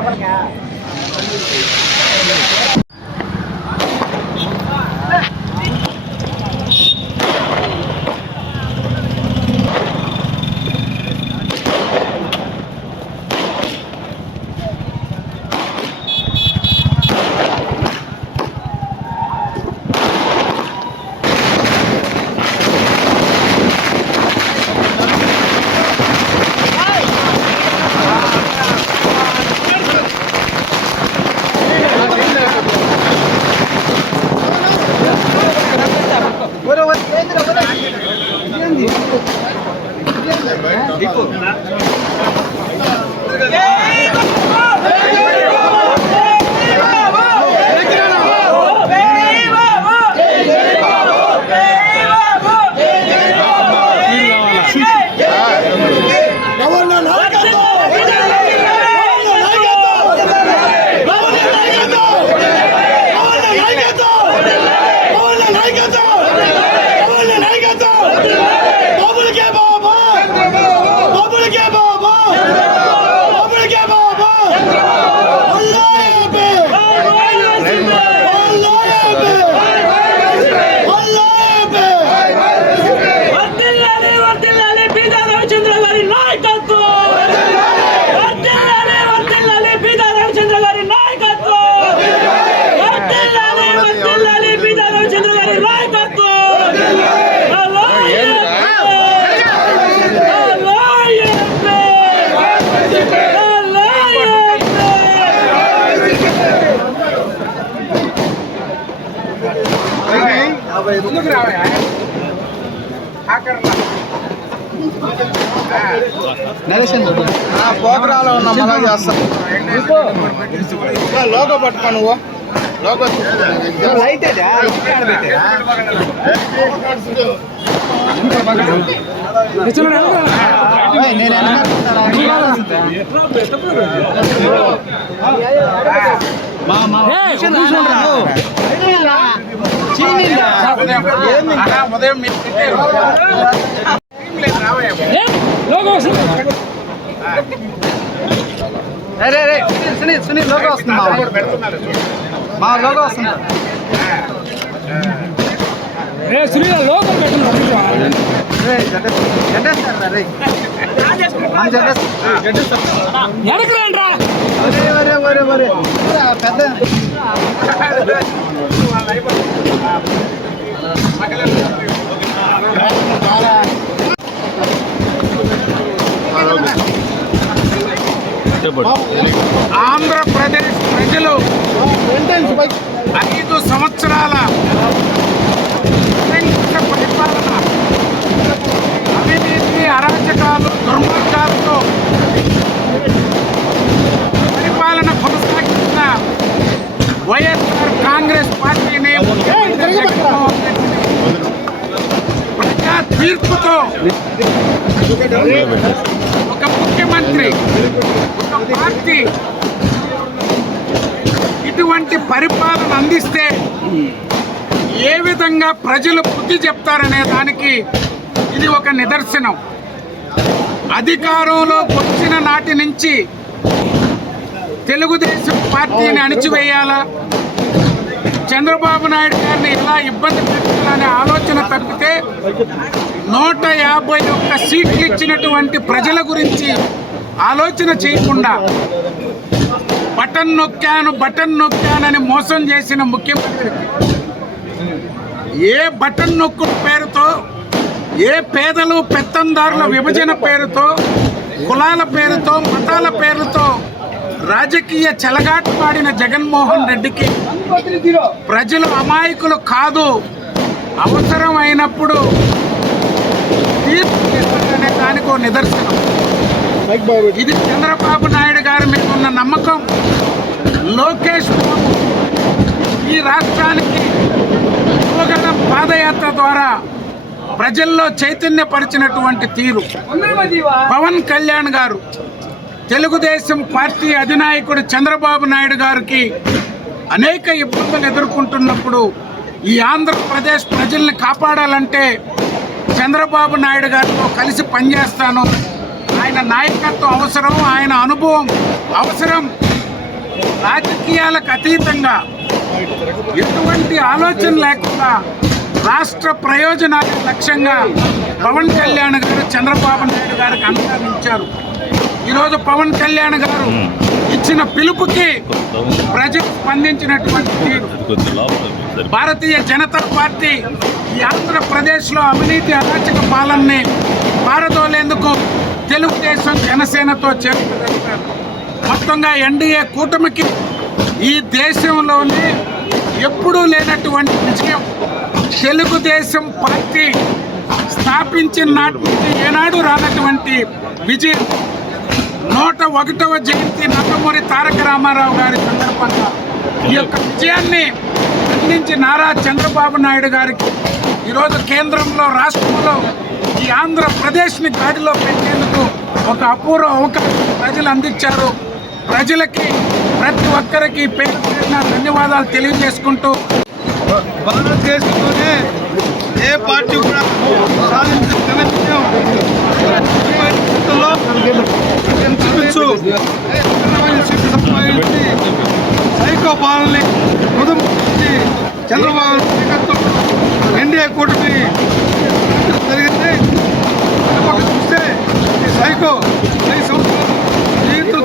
சாப்பிடுங்க. పోకరాలో ఉన్న మళ్ళా చేస్తాం. లోగో పట్టుకో నువ్వు. లోగో లైట్ నేను రే రే సునీల్ సునీల్ లోగో వస్తుంది మా లోగో వస్తుంది. రే సునీల్ లోకం పెట్టున్నా రే జడ్డేస్తారు రే జడ్డేస్తారు వెనకరండ్రా ఆంధ్రప్రదేశ్ ప్రజలు ఐదు సంవత్సరాల పరిపాలన అవినీతి అరాచకాలు దుర్మార్గాలతో పరిపాలన కొనసాగిస్తున్న వైఎస్ఆర్ కాంగ్రెస్ పార్టీని ముఖ్యమంత్రి జగన్మోహన్ రెడ్డిని ప్రజా తీర్పుతో ఒక ముఖ్యమంత్రి ఒక పార్టీ ఇటువంటి పరిపాలన అందిస్తే ఏ విధంగా ప్రజలు బుద్ధి చెప్తారనే దానికి ఇది ఒక నిదర్శనం. అధికారంలో వచ్చిన నాటి నుంచి తెలుగుదేశం పార్టీని అణిచివేయాలా? చంద్రబాబు నాయుడు గారిని ఎలా ఇబ్బంది పెట్టాలని తప్పితే నూట యాభై ఒక్క సీట్లు ఇచ్చినటువంటి ప్రజల గురించి ఆలోచన చేయకుండా బటన్ నొక్కాను బటన్ నొక్కానని మోసం చేసిన ముఖ్యమంత్రికి ఏ బటన్ నొక్కు పేరుతో ఏ పేదలు పెత్తందారుల విభజన పేరుతో కులాల పేరుతో మతాల పేరుతో రాజకీయ చెలగాటమాడిన జగన్మోహన్ రెడ్డికి ప్రజలు అమాయకులు కాదు. అవసరం అయినప్పుడు తీర్పు ఇస్తారనే దానికి నిదర్శనం. ఇది చంద్రబాబు నాయుడు గారి మీద ఉన్న నమ్మకం. లోకేష్ ఈ రాష్ట్రానికి యువగలం పాదయాత్ర ద్వారా ప్రజల్లో చైతన్యపరిచినటువంటి తీరు. పవన్ కళ్యాణ్ గారు తెలుగుదేశం పార్టీ అధినాయకుడు చంద్రబాబు నాయుడు గారికి అనేక ఇబ్బందులు ఎదుర్కొంటున్నప్పుడు ఈ ఆంధ్రప్రదేశ్ ప్రజల్ని కాపాడాలంటే చంద్రబాబు నాయుడు గారితో కలిసి పనిచేస్తాను. ఆయన నాయకత్వం అవసరం ఆయన అనుభవం అవసరం. రాజకీయాలకు అతీతంగా ఎటువంటి ఆలోచన లేకుండా రాష్ట్ర ప్రయోజనాల లక్ష్యంగా పవన్ కళ్యాణ్ గారు చంద్రబాబు నాయుడు గారికి అనుసరించారు ఈరోజు పవన్ కళ్యాణ్ గారు ఇచ్చిన పిలుపుకి ప్రజలు స్పందించినటువంటి తీరు. భారతీయ జనతా పార్టీ ఈ ఆంధ్రప్రదేశ్లో అవినీతి అరాచక పాలనని పారదోలేందుకు తెలుగుదేశం జనసేనతో చేరుతున్నారు మొత్తంగా ఎన్డీఏ కూటమికి ఈ దేశంలోనే ఎప్పుడూ లేనటువంటి విజయం. తెలుగుదేశం పార్టీ స్థాపించిన నాటి ఏనాడు రానటువంటి విజయం. నూట ఒకటవ జయంతి నందమూరి తారక రామారావు గారి సందర్భంగా ఈ యొక్క విజయాన్ని అందించి నారా చంద్రబాబు నాయుడు గారికి ఈరోజు కేంద్రంలో రాష్ట్రంలో ఈ ఆంధ్రప్రదేశ్ని గాడిలో పెట్టేందుకు ఒక అపూర్వ అవకాశం ప్రజలు అందించారు. ప్రజలకి ప్రతి ఒక్కరికి పేరు పేరున ధన్యవాదాలు తెలియజేసుకుంటూ భారతదేశంలోనే ఏ పార్టీ కూడా సాధించిన ఘనవిజయం చూపించు సైకో పాలనని ముదుముంచి చంద్రబాబు నాయకత్వంలో ఎన్డీఏ కూటమి జరిగింది చూస్తే ఈ సైకో ఐదు సంవత్సరాలు జీవితం